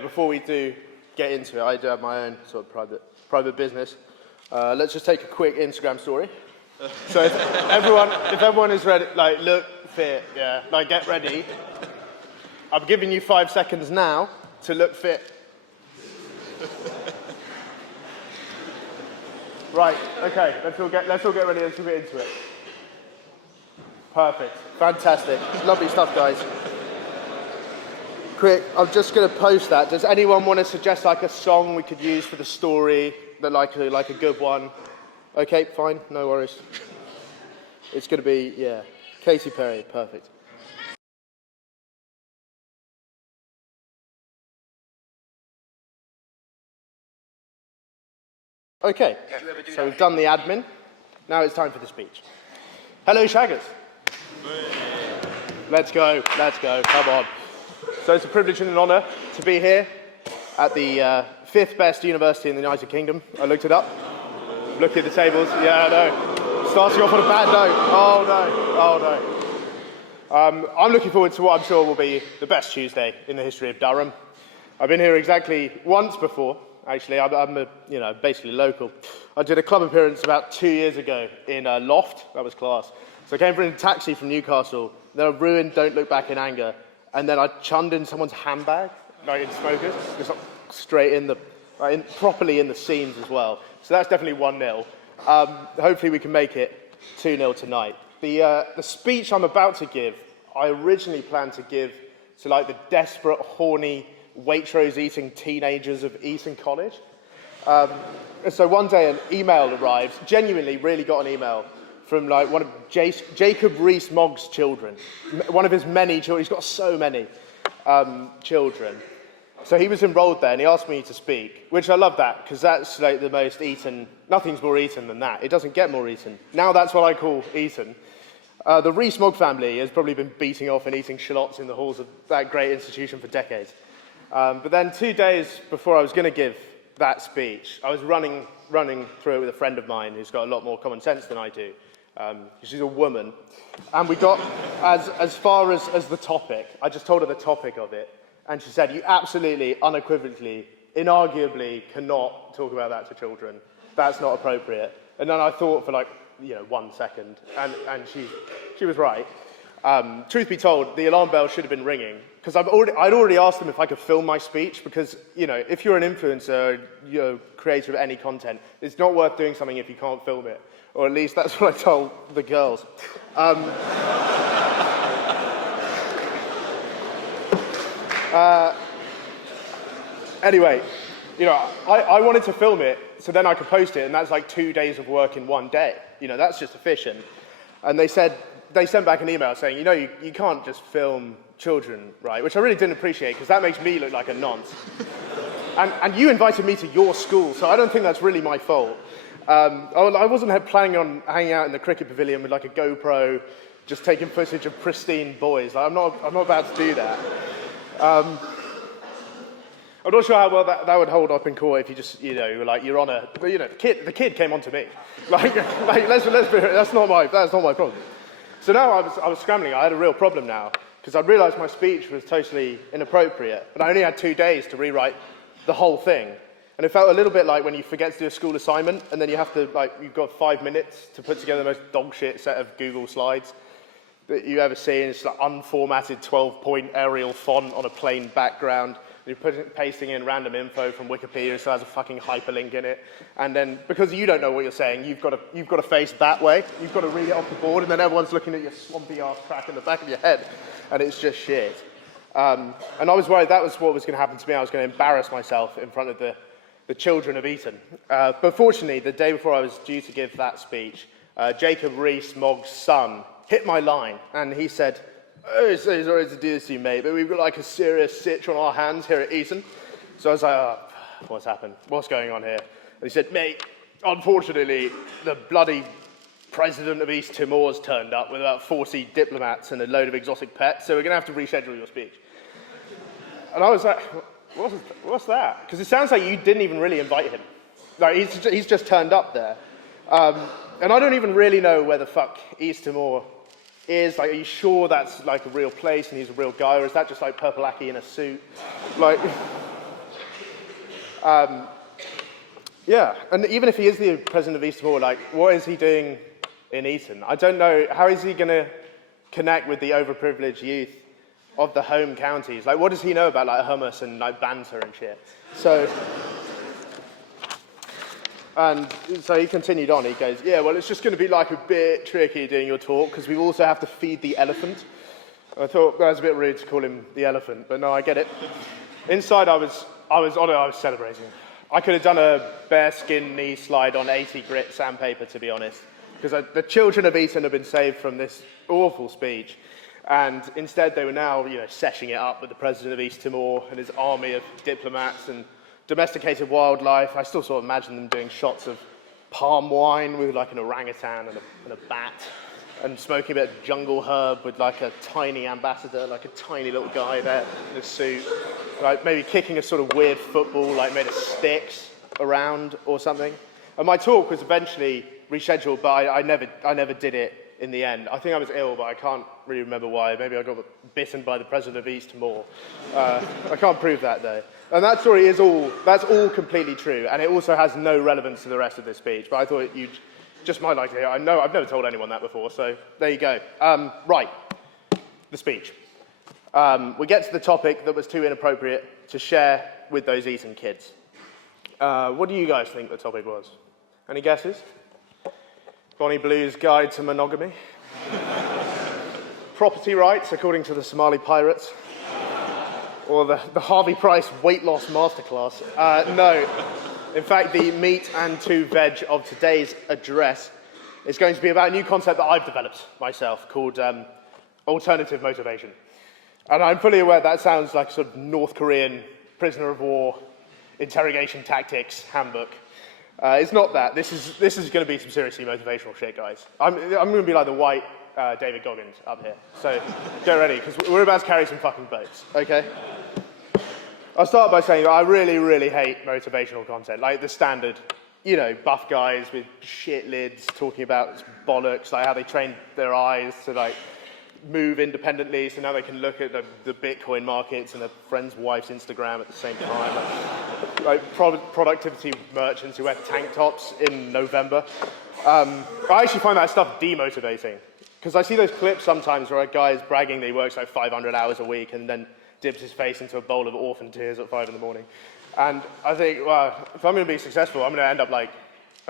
before we do get into it, I do have my own sort of private business. Let's just take a quick Instagram story. So if everyone is ready, like look fit, yeah, like get ready. I'm giving you 5 seconds now to look fit. Right, okay, let's all get ready, let's get into it. Perfect, fantastic, lovely stuff, guys. Quick, I'm just going to post that. Does anyone want to suggest like a song we could use for the story, that like a good one? Okay, fine, no worries. It's going to be, yeah, Katy Perry, perfect. Okay, so we've done the admin. Now it's time for the speech. Hello, Shaggers. Let's go, come on. So it's a privilege and an honour to be here at the 5th best university in the United Kingdom. I looked it up. Look at the tables. Yeah, I know. Starting off on a bad note. Oh no. I'm looking forward to what I'm sure will be the best Tuesday in the history of Durham. I've been here exactly once before. Actually, I'm basically local. I did a club appearance about 2 years ago in Loft. That was class. So I came in a taxi from Newcastle. Then I ruined Don't Look Back in Anger. And then I chunned in someone's handbag, like in smokers, just like straight in properly in the scenes as well. So that's definitely 1-0. Hopefully we can make it 2-0 tonight. The speech I'm about to give, I originally planned to give to like the desperate, horny, Waitrose-eating teenagers of Eton College. So one day an email arrived, genuinely really got an email from like one of Jacob Rees-Mogg's children, one of his many children. He's got so many children. So he was enrolled there and he asked me to speak, which I love that because that's like the most Eton, nothing's more Eton than that. It doesn't get more Eton. Now that's what I call Eton. The Rees-Mogg family has probably been beating off and eating shallots in the halls of that great institution for decades. But then 2 days before I was going to give that speech, I was running through it with a friend of mine who's got a lot more common sense than I do. She's a woman. And we got as far as the topic. I just told her the topic of it. And she said, you absolutely, unequivocally, inarguably cannot talk about that to children. That's not appropriate. And then I thought for 1 second. And she was right. Truth be told, the alarm bell should have been ringing. Because I'd already asked them if I could film my speech, because, if you're an influencer, creator of any content, it's not worth doing something if you can't film it. Or at least that's what I told the girls. Anyway, I wanted to film it so then I could post it, and that's like 2 days of work in 1 day. That's just efficient. And they sent back an email saying, you can't just film children, right? Which I really didn't appreciate, because that makes me look like a nonce. And you invited me to your school, so I don't think that's really my fault. I wasn't planning on hanging out in the cricket pavilion with like a GoPro, just taking footage of pristine boys. I'm not about to do that. I'm not sure how well that would hold up in court if you just, you're on a, but the kid came on to me. Let's be real, that's not my problem. So now I was scrambling. I had a real problem now because I realised my speech was totally inappropriate, but I only had 2 days to rewrite the whole thing. And it felt a little bit like when you forget to do a school assignment and then you have to, you've got 5 minutes to put together the most dog shit set of Google slides that you ever see. And it's like unformatted 12-point Arial font on a plain background. And you're pasting in random info from Wikipedia, so it has a fucking hyperlink in it. And then, because you don't know what you're saying, you've got to face that way. You've got to read it off the board, and then everyone's looking at your swampy-ass crack in the back of your head. And it's just shit. And I was worried that was what was going to happen to me. I was going to embarrass myself in front of the children of Eton. But fortunately, the day before I was due to give that speech, Jacob Rees-Mogg's son hit my line, and he said, "Oh, sorry to do this to you, mate, but we've got like a serious sitch on our hands here at Eton." So I was like, "Oh, what's happened? What's going on here?" And he said, "Mate, unfortunately, the bloody president of East Timor's turned up with about 40 diplomats and a load of exotic pets, so we're going to have to reschedule your speech." And I was like, what's that? Because it sounds like you didn't even really invite him. Like, he's just turned up there. And I don't even really know where the fuck East Timor is. Like, are you sure that's like a real place and he's a real guy, or is that just like Purple Aki in a suit? Like, Yeah, and even if he is the president of East Timor, like, what is he doing in Eton? I don't know. How is he going to connect with the overprivileged youth of the home counties? Like, what does he know about, like, hummus and, like, banter and shit? So he continued on. He goes, yeah, well, it's just going to be, like, a bit tricky doing your talk because we also have to feed the elephant. I thought that was a bit rude to call him the elephant, but no, I get it. Inside, I was celebrating. I could have done a bearskin knee slide on 80 grit sandpaper, to be honest, because the children of Eton have been saved from this awful speech, and instead they were now, seshing it up with the president of East Timor and his army of diplomats and domesticated wildlife. I still sort of imagine them doing shots of palm wine with like an orangutan and a bat, and smoking a bit of jungle herb with like a tiny ambassador, like a tiny little guy there in a suit, like maybe kicking a sort of weird football like made of sticks around or something. And my talk was eventually rescheduled, but I never did it in the end. I think I was ill, but I can't really remember why. Maybe I got bitten by the president of East Timor. I can't prove that though. And that story that's all completely true, and it also has no relevance to the rest of this speech, but I thought you'd just might like to hear. I know I've never told anyone that before, so there you go. Right, the speech. We get to the topic that was too inappropriate to share with those Eton kids. What do you guys think the topic was? Any guesses? Bonnie Blue's Guide to Monogamy? Property rights, according to the Somali pirates? Or the Harvey Price weight loss masterclass? No. In fact, the meat and two veg of today's address is going to be about a new concept that I've developed myself called alternative motivation. And I'm fully aware that sounds like a sort of North Korean prisoner of war interrogation tactics handbook. It's not that. This is going to be some seriously motivational shit, guys. I'm going to be like the white David Goggins up here. So get ready, because we're about to carry some fucking boats, okay? I'll start by saying that I really, really hate motivational content, like the standard, buff guys with shit lids talking about bollocks, like how they train their eyes to like move independently, so now they can look at the Bitcoin markets and a friend's wife's Instagram at the same time. Like productivity merchants who wear tank tops in November. I actually find that stuff demotivating, because I see those clips sometimes where a guy is bragging that he works like 500 hours a week and then dips his face into a bowl of orphan tears at 5 in the morning. And I think, well, if I'm going to be successful, I'm going to end up like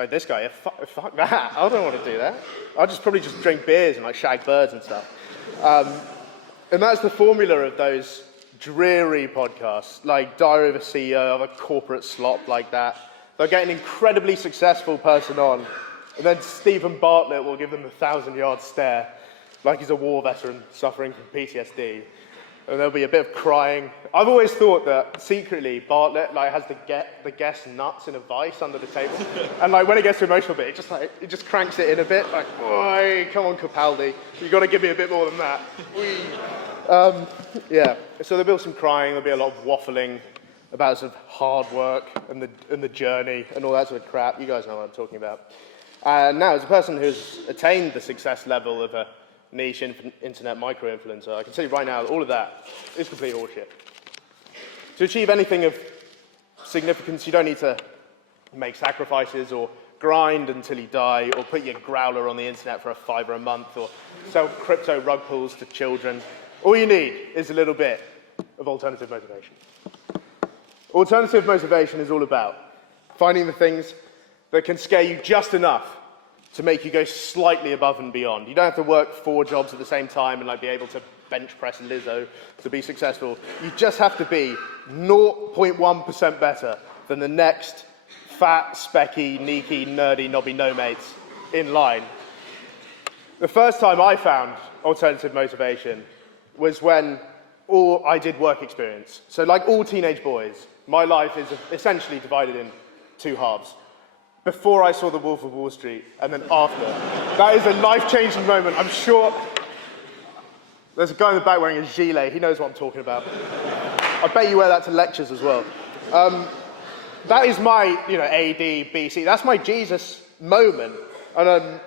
this guy. Fuck that. I don't want to do that. I'll probably just drink beers and like shag birds and stuff. And that's the formula of those dreary podcasts, like Diary of a CEO, of a corporate slop like that. They'll get an incredibly successful person on, and then Stephen Bartlett will give them the 1,000-yard stare, like he's a war veteran suffering from PTSD. And there'll be a bit of crying. I've always thought that secretly Bartlett has the guest's nuts in a vice under the table, and like when it gets to emotional bit, it just cranks it in a bit. Like, oi, come on, Capaldi, you got to give me a bit more than that. Yeah. So there'll be some crying. There'll be a lot of waffling about sort of hard work and the journey and all that sort of crap. You guys know what I'm talking about. Now, as a person who's attained the success level of a niche internet micro-influencer, I can tell you right now that all of that is complete horseshit. To achieve anything of significance, you don't need to make sacrifices or grind until you die or put your growler on the internet for $5 a month or sell crypto rug pulls to children. All you need is a little bit of alternative motivation. Alternative motivation is all about finding the things that can scare you just enough to make you go slightly above and beyond. You don't have to work 4 jobs at the same time and be able to bench press Lizzo to be successful. You just have to be 0.1% better than the next fat, specky, neaky, nerdy, knobby no-mates in line. The first time I found alternative motivation was when I did work experience. So like all teenage boys, my life is essentially divided in 2 halves. Before I saw The Wolf of Wall Street, and then after. That is a life-changing moment. I'm sure there's a guy in the back wearing a gilet. He knows what I'm talking about. I bet you wear that to lectures as well. That is my, AD, BC. That's my Jesus moment. And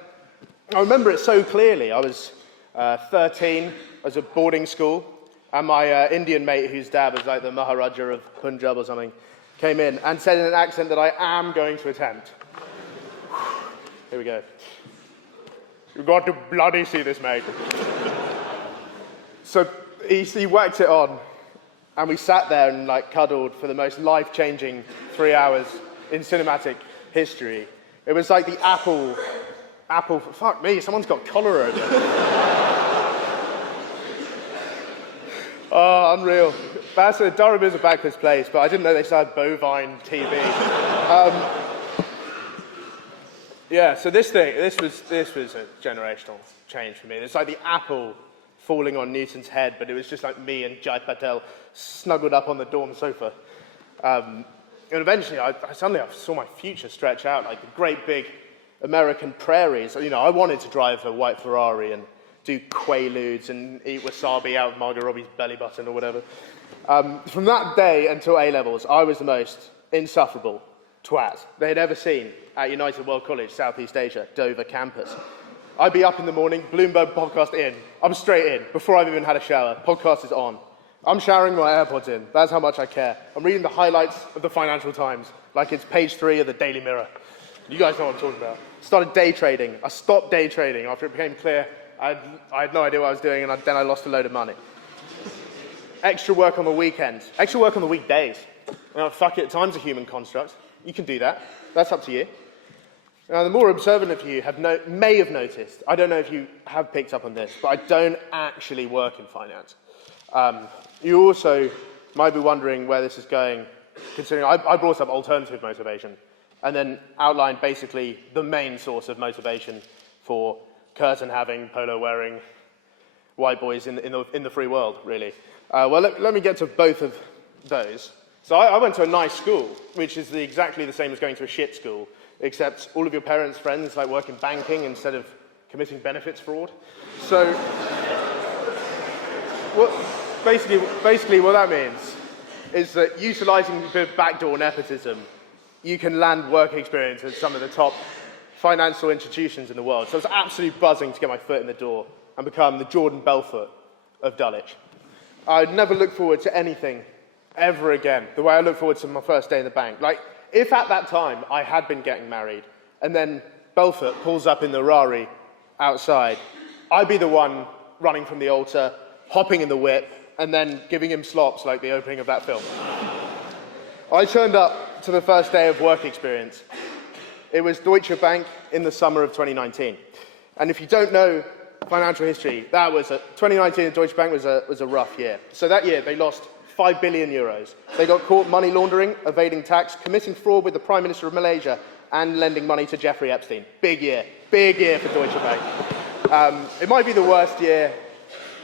I remember it so clearly. I was 13. I was at boarding school, and my Indian mate, whose dad was like the Maharaja of Punjab or something, came in and said in an accent that I am going to attempt. Here we go. You've got to bloody see this, mate. So he whacked it on, and we sat there and like cuddled for the most life-changing 3 hours in cinematic history. It was like the Apple, fuck me, someone's got cholera over there. Oh, unreal. Durham is a backward place, but I didn't know they still had bovine TV. Yeah, so this was a generational change for me. It's like the apple falling on Newton's head, but it was just like me and Jai Patel snuggled up on the dorm sofa. And eventually, I suddenly saw my future stretch out, like the great big American prairies. You know, I wanted to drive a white Ferrari and do quaaludes and eat wasabi out of Margot Robbie's belly button or whatever. From that day until A-levels, I was the most insufferable twat they had ever seen at United World College, Southeast Asia, Dover campus. I'd be up in the morning, Bloomberg podcast in. I'm straight in, before I've even had a shower. Podcast is on. I'm showering my AirPods in. That's how much I care. I'm reading the highlights of the Financial Times, like it's page 3 of the Daily Mirror. You guys know what I'm talking about. Started day trading. I stopped day trading after it became clear I had no idea what I was doing, and then I lost a load of money. Extra work on the weekends. Extra work on the weekdays. Fuck it, time's a human construct. You can do that. That's up to you. Now, the more observant of you may have noticed, I don't know if you have picked up on this, but I don't actually work in finance. You also might be wondering where this is going, considering I brought up alternative motivation and then outlined basically the main source of motivation for curtain-having, polo-wearing white boys in the free world, really. Well, let me get to both of those. So I went to a nice school, which is exactly the same as going to a shit school, except all of your parents' friends like work in banking instead of committing benefits fraud. So, basically what that means is that utilising a bit of backdoor nepotism, you can land work experience at some of the top financial institutions in the world. So I was absolutely buzzing to get my foot in the door and become the Jordan Belfort of Dulwich. I'd never look forward to anything ever again the way I look forward to my first day in the bank. Like, if at that time I had been getting married and then Belfort pulls up in the Rari outside, I'd be the one running from the altar, hopping in the whip, and then giving him slops like the opening of that film. I turned up to the first day of work experience. It was Deutsche Bank in the summer of 2019. And if you don't know financial history, 2019 at Deutsche Bank was a rough year. So that year they lost 5 billion euros. They got caught money laundering, evading tax, committing fraud with the Prime Minister of Malaysia, and lending money to Jeffrey Epstein. Big year for Deutsche Bank. It might be the worst year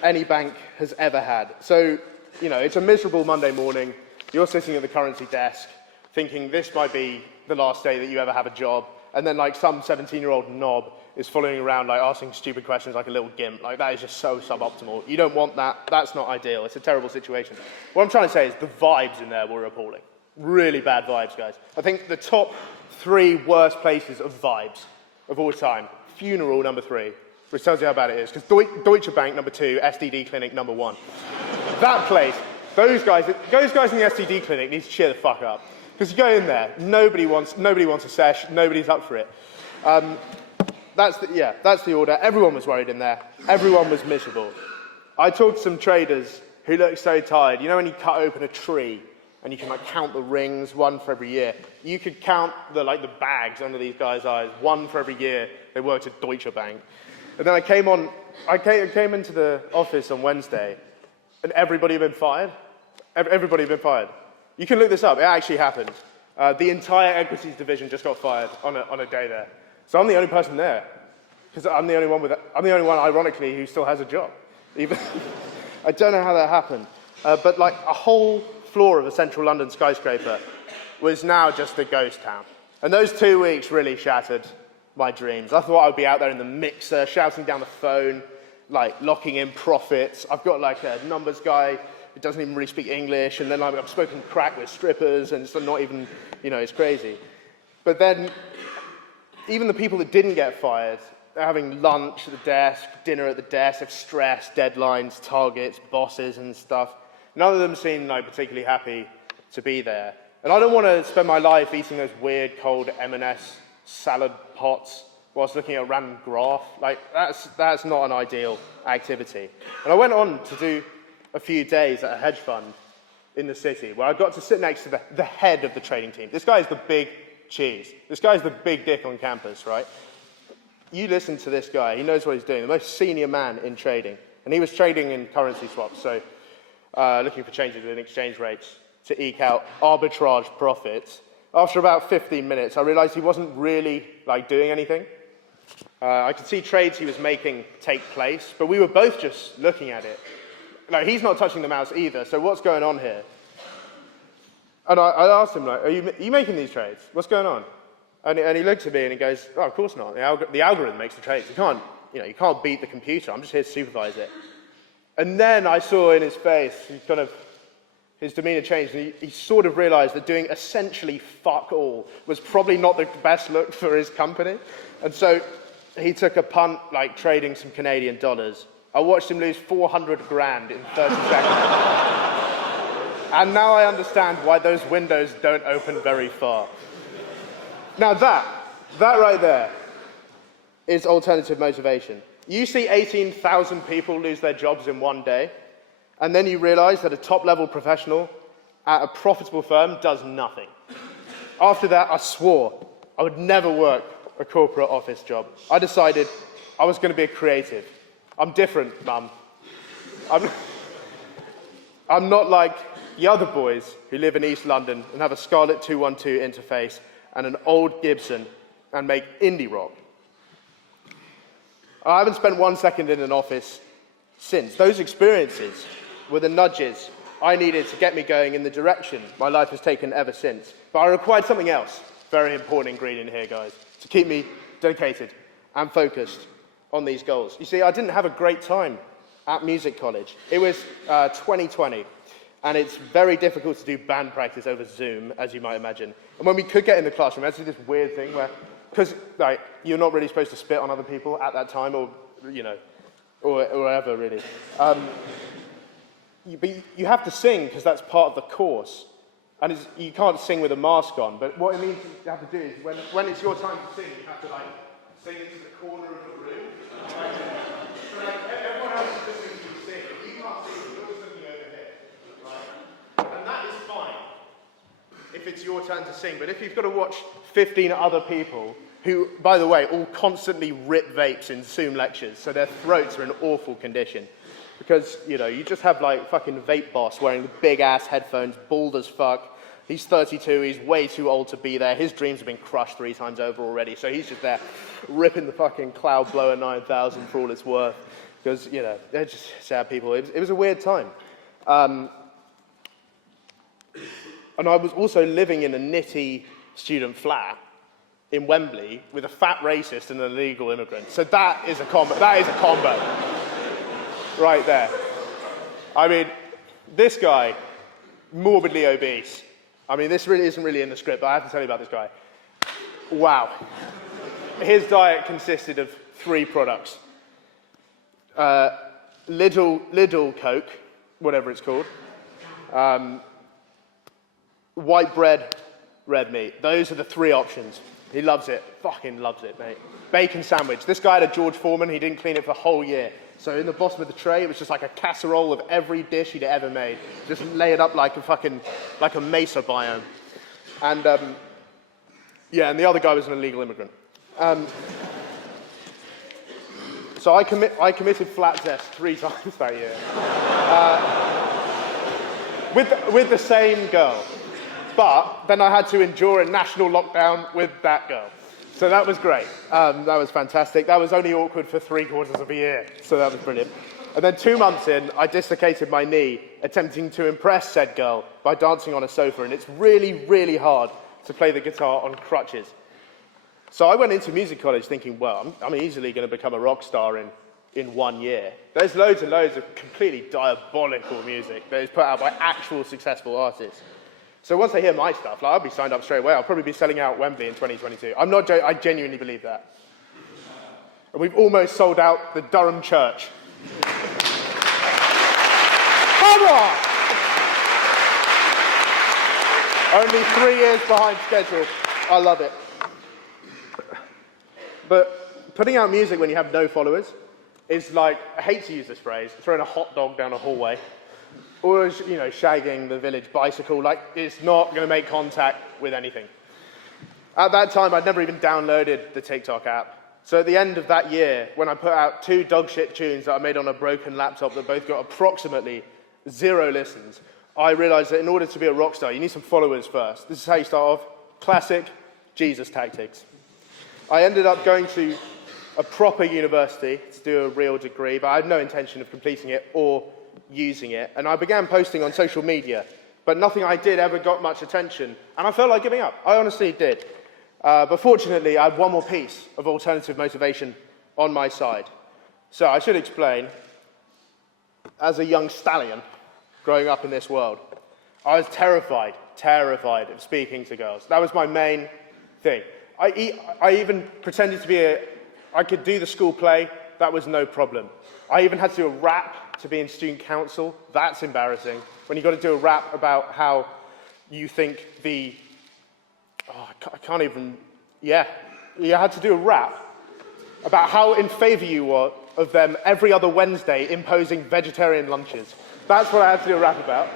any bank has ever had. So, you know, it's a miserable Monday morning. You're sitting at the currency desk thinking this might be the last day that you ever have a job, and then like some 17-year-old knob is following around like asking stupid questions like a little gimp. Like, that is just so suboptimal. You don't want that. That's not ideal. It's a terrible situation. What I'm trying to say is the vibes in there were appalling. Really bad vibes, guys. I think the top 3 worst places of vibes of all time. Funeral, number 3, which tells you how bad it is. Because Deutsche Bank, number 2, STD clinic, number 1. That place, those guys in the STD clinic need to cheer the fuck up. Because you go in there, nobody wants a sesh, nobody's up for it. That's the order. Everyone was worried in there. Everyone was miserable. I talked to some traders who looked so tired. You know when you cut open a tree and you can like count the rings, 1 for every year? You could count the bags under these guys' eyes, 1 for every year they worked at Deutsche Bank. And then I came into the office on Wednesday, and everybody had been fired. Everybody had been fired. You can look this up. It actually happened. The entire equities division just got fired on a day there. So I'm the only person there, because I'm the only one, ironically, who still has a job. I don't know how that happened, but like a whole floor of a central London skyscraper was now just a ghost town. And those 2 weeks really shattered my dreams. I thought I would be out there in the mixer, shouting down the phone, like locking in profits. I've got like a numbers guy who doesn't even really speak English, and then like, I've spoken crack with strippers, and it's not even, you know, it's crazy. But then, even the people that didn't get fired, they're having lunch at the desk, dinner at the desk, have stress, deadlines, targets, bosses and stuff. None of them seemed like particularly happy to be there. And I don't want to spend my life eating those weird cold M&S salad pots whilst looking at a random graph. Like, that's not an ideal activity. And I went on to do a few days at a hedge fund in the city where I got to sit next to the head of the trading team. This guy is the big cheese. This guy's the big dick on campus, right? You listen to this guy. He knows what he's doing. The most senior man in trading. And he was trading in currency swaps, so looking for changes in exchange rates to eke out arbitrage profits. After about 15 minutes, I realized he wasn't really doing anything. I could see trades he was making take place, but we were both just looking at it. He's not touching the mouse either, so what's going on here? And I asked him, are you making these trades? What's going on? And he looked at me and he goes, oh, of course not. The algorithm makes the trades. You can't beat the computer. I'm just here to supervise it. And then I saw in his face, his demeanor changed, and he sort of realized that doing essentially fuck all was probably not the best look for his company. And so he took a punt, trading some Canadian dollars. I watched him lose 400 grand in 30 seconds. And now I understand why those windows don't open very far. Now that right there is alternative motivation. You see 18,000 people lose their jobs in one day, and then you realize that a top-level professional at a profitable firm does nothing. After that, I swore I would never work a corporate office job. I decided I was going to be a creative. I'm different, Mum. I'm not like the other boys who live in East London and have a Scarlett 212 interface and an old Gibson and make indie rock. I haven't spent 1 second in an office since. Those experiences were the nudges I needed to get me going in the direction my life has taken ever since. But I required something else, very important ingredient here, guys, to keep me dedicated and focused on these goals. You see, I didn't have a great time at music college. It was 2020, and it's very difficult to do band practice over Zoom, as you might imagine. And when we could get in the classroom, we had to do this weird thing where, because you're not really supposed to spit on other people at that time, or whatever, really. But you have to sing because that's part of the course. And you can't sing with a mask on, but what it means you have to do is when it's your time to sing, you have to sing into the corner of the room. So everyone else is listening to you sing. You can't sing, you're just looking over here. Right? And that is fine if it's your turn to sing, but if you've got to watch 15 other people who, by the way, all constantly rip vapes in Zoom lectures, so their throats are in awful condition. Because, you just have fucking vape boss wearing the big ass headphones, bald as fuck. He's 32, he's way too old to be there. His dreams have been crushed 3 times over already, so he's just there ripping the fucking Cloud Blower 9000 for all it's worth. Because, they're just sad people. It was a weird time. And I was also living in a nitty student flat in Wembley with a fat racist and an illegal immigrant. So that is a combo. Right there. I mean, this guy, morbidly obese. I mean, this really isn't really in the script, but I have to tell you about this guy. Wow. His diet consisted of 3 products. Lidl Coke, whatever it's called. White bread, red meat. Those are the 3 options. He loves it. Fucking loves it, mate. Bacon sandwich. This guy had a George Foreman. He didn't clean it for a whole year. So in the bottom of the tray, it was just like a casserole of every dish he'd ever made. Just lay it up like a mesa biome. And, and the other guy was an illegal immigrant. So I committed flat zest 3 times that year. With the same girl. But then I had to endure a national lockdown with that girl. So that was great. That was fantastic. That was only awkward for 3/4 of a year. So that was brilliant. And then 2 months in, I dislocated my knee, attempting to impress said girl by dancing on a sofa. And it's really, really hard to play the guitar on crutches. So I went into music college thinking, well, I'm easily going to become a rock star in 1 year. There's loads and loads of completely diabolical music that is put out by actual successful artists. So once they hear my stuff, I'll be signed up straight away. I'll probably be selling out Wembley in 2022. I'm not joking, I genuinely believe that. And we've almost sold out the Durham Church. Come on! Only 3 years behind schedule. I love it. But putting out music when you have no followers is like, I hate to use this phrase, throwing a hot dog down a hallway, or, you know, shagging the village bicycle. Like, it's not going to make contact with anything. At that time, I'd never even downloaded the TikTok app. So at the end of that year, when I put out 2 dog shit tunes that I made on a broken laptop that both got approximately 0 listens, I realized that in order to be a rock star, you need some followers first. This is how you start off. Classic Jesus tactics. I ended up going to a proper university to do a real degree, but I had no intention of completing it or using it. And I began posting on social media, but nothing I did ever got much attention. And I felt like giving up. I honestly did. But fortunately, I had one more piece of alternative motivation on my side. So I should explain, as a young stallion growing up in this world, I was terrified of speaking to girls. That was my main thing. I even pretended to be I could do the school play. That was no problem. I even had to do a rap to be in student council. That's embarrassing. When you've got to do a rap about how you think I can't even, yeah. You had to do a rap about how in favour you were of them every other Wednesday imposing vegetarian lunches. That's what I had to do a rap about.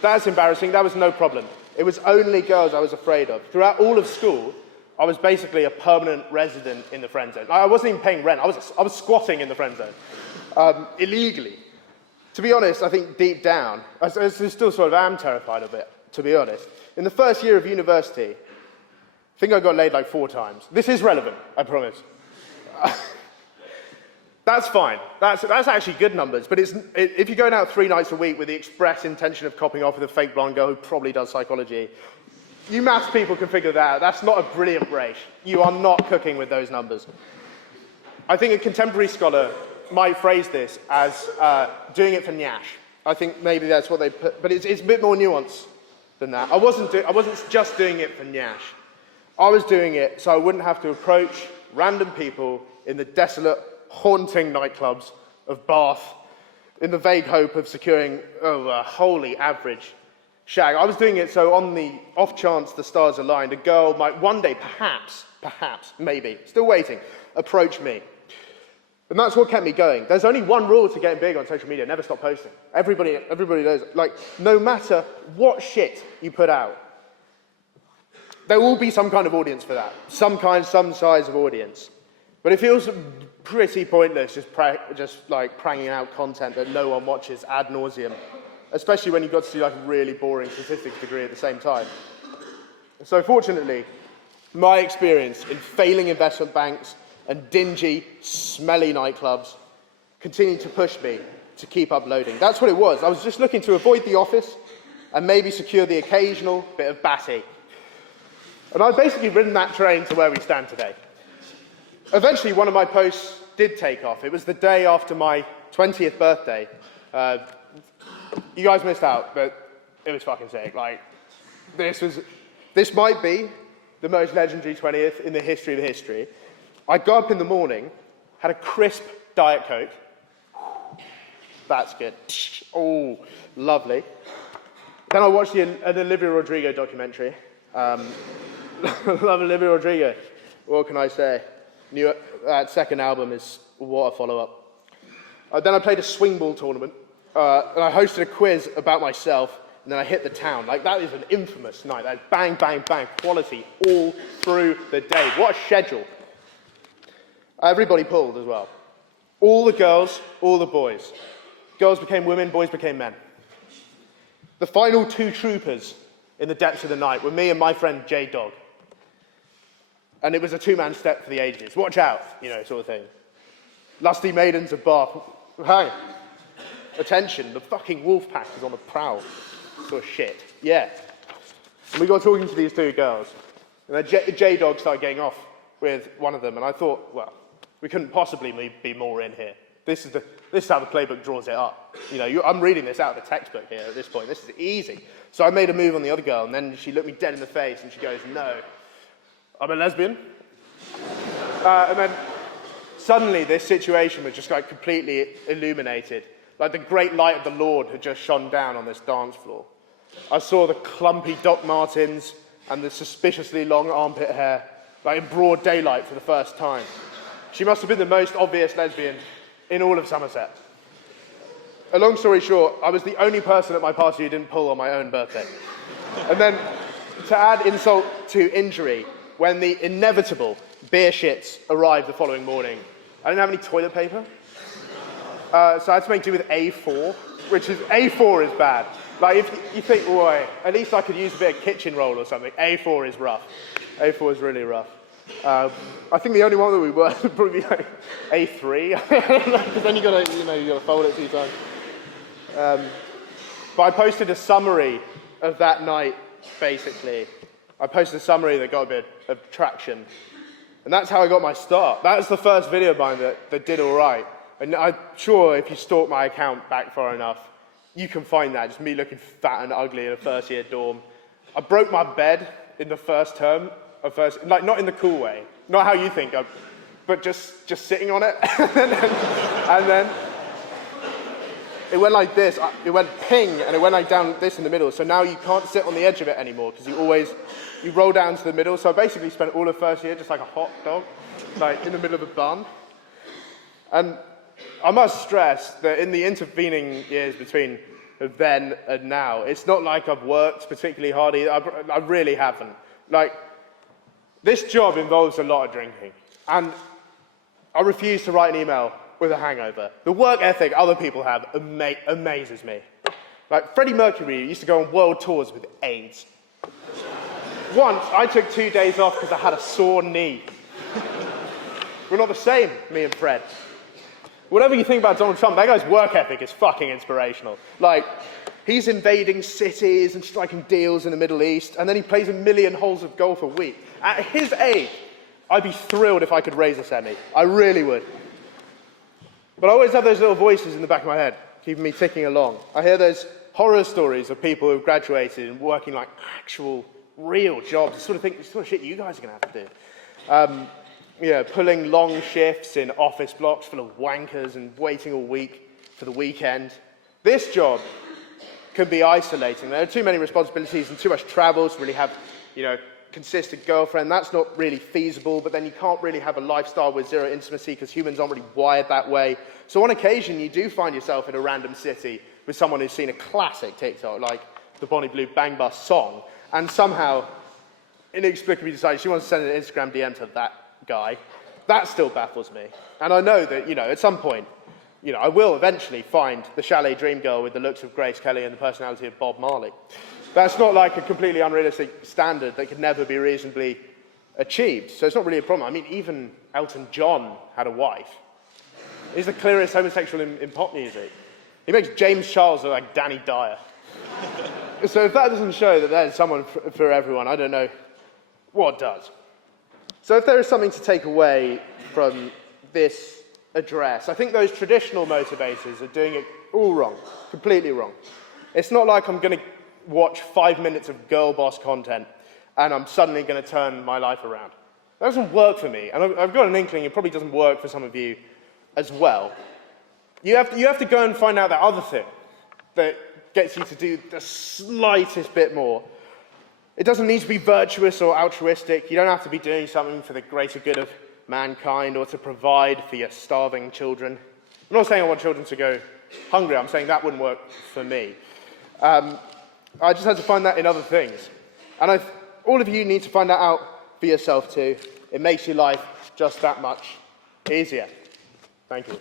That's embarrassing. That was no problem. It was only girls I was afraid of. Throughout all of school, I was basically a permanent resident in the friend zone. I wasn't even paying rent. I was squatting in the friend zone, illegally. To be honest, I think deep down, I still sort of am terrified of it, to be honest. In the first year of university, I think I got laid like 4 times. This is relevant, I promise. That's fine. That's actually good numbers. But if you're going out 3 nights a week with the express intention of copying off with a fake blonde girl who probably does psychology, you maths people can figure that out. That's not a brilliant break. You are not cooking with those numbers. I think a contemporary scholar might phrase this as doing it for Nyash. I think maybe that's what they put, but it's a bit more nuanced than that. I wasn't just doing it for Nyash. I was doing it so I wouldn't have to approach random people in the desolate, haunting nightclubs of Bath in the vague hope of securing a wholly average shag. I was doing it so on the off chance the stars aligned, a girl might one day, perhaps, maybe, still waiting, approach me. And that's what kept me going. There's only one rule to getting big on social media: never stop posting. Everybody knows it. Like, no matter what shit you put out, there will be some kind of audience for that. Some size of audience. But it feels pretty pointless just pranging out content that no one watches ad nauseum, especially when you've got to do like a really boring statistics degree at the same time. So fortunately, my experience in failing investment banks and dingy, smelly nightclubs continued to push me to keep uploading. That's what it was. I was just looking to avoid the office and maybe secure the occasional bit of batty. And I've basically ridden that train to where we stand today. Eventually, one of my posts did take off. It was the day after my 20th birthday. You guys missed out, but it was fucking sick. Like, this might be the most legendary 20th in the history of history. I got up in the morning, had a crisp Diet Coke. That's good. Oh, lovely. Then I watched an Olivia Rodrigo documentary. Love Olivia Rodrigo. What can I say? That second album is what a follow-up. Then I played a swing ball tournament, and I hosted a quiz about myself, and then I hit the town. Like, that is an infamous night. That's bang, bang, bang, quality all through the day. What a schedule. Everybody pulled as well. All the girls, all the boys. Girls became women, boys became men. The final 2 troopers in the depths of the night were me and my friend J-Dog. And it was a 2-man step for the ages. Watch out, sort of thing. Lusty maidens of Bath. Hey, attention, the fucking wolf pack is on the prowl. Sort of shit. Yeah. And we got talking to these 2 girls. And then J-Dog started getting off with one of them. And I thought, well, we couldn't possibly be more in here. This is how the playbook draws it up. I'm reading this out of the textbook here at this point. This is easy. So I made a move on the other girl, and then she looked me dead in the face, and she goes, "No, I'm a lesbian." And then suddenly this situation was just like completely illuminated. Like the great light of the Lord had just shone down on this dance floor. I saw the clumpy Doc Martens and the suspiciously long armpit hair, like in broad daylight for the first time. She must have been the most obvious lesbian in all of Somerset. A long story short, I was the only person at my party who didn't pull on my own birthday. And then, to add insult to injury, when the inevitable beer shits arrived the following morning, I didn't have any toilet paper. So I had to make do with A4, which is, A4 is bad. Like, if you think, boy, at least I could use a bit of kitchen roll or something. A4 is rough. A4 is really rough. I think the only one that we were would probably be like A3, because then you got to fold it 2 times. But I posted a summary of that night, basically. I posted a summary that got a bit of traction. And that's how I got my start. That was the first video of mine that did all right. And I'm sure if you stalk my account back far enough, you can find that. Just me looking fat and ugly in a first-year dorm. I broke my bed in the first term. Like, not in the cool way. Not how you think, but just sitting on it. and then it went like this. It went ping, and it went like down this in the middle. So now you can't sit on the edge of it anymore, because you roll down to the middle. So I basically spent all of first year just like a hot dog, like in the middle of a bun. And I must stress that in the intervening years between then and now, it's not like I've worked particularly hard either. I really haven't. Like, this job involves a lot of drinking. And I refuse to write an email with a hangover. The work ethic other people have amazes me. Like, Freddie Mercury used to go on world tours with AIDS. Once, I took 2 days off because I had a sore knee. We're not the same, me and Fred. Whatever you think about Donald Trump, that guy's work ethic is fucking inspirational. Like, he's invading cities and striking deals in the Middle East, and then he plays 1 million holes of golf a week. At his age, I'd be thrilled if I could raise a semi. I really would. But I always have those little voices in the back of my head, keeping me ticking along. I hear those horror stories of people who've graduated and working like actual, real jobs. I sort of think, it's sort of shit you guys are going to have to do. Pulling long shifts in office blocks full of wankers and waiting all week for the weekend. This job can be isolating. There are too many responsibilities and too much travel to really have, consistent girlfriend. That's not really feasible, but then you can't really have a lifestyle with zero intimacy because humans aren't really wired that way. So on occasion, you do find yourself in a random city with someone who's seen a classic TikTok, like the Bonnie Blue Bang Bus song, and somehow inexplicably decides she wants to send an Instagram DM to that guy. That still baffles me. And I know that, at some point, I will eventually find the chalet dream girl with the looks of Grace Kelly and the personality of Bob Marley. That's not like a completely unrealistic standard that could never be reasonably achieved. So it's not really a problem. I mean, even Elton John had a wife. He's the clearest homosexual in pop music. He makes James Charles look like Danny Dyer. So if that doesn't show that there's someone for everyone, I don't know what does. So if there is something to take away from this address, I think those traditional motivators are doing it all wrong, completely wrong. It's not like I'm going to watch 5 minutes of girl boss content and I'm suddenly going to turn my life around. That doesn't work for me, and I've got an inkling it probably doesn't work for some of you as well. You have to go and find out that other thing that gets you to do the slightest bit more. It doesn't need to be virtuous or altruistic. You don't have to be doing something for the greater good of mankind or to provide for your starving children. I'm not saying I want children to go hungry. I'm saying that wouldn't work for me. I just had to find that in other things. And all of you need to find that out for yourself too. It makes your life just that much easier. Thank you.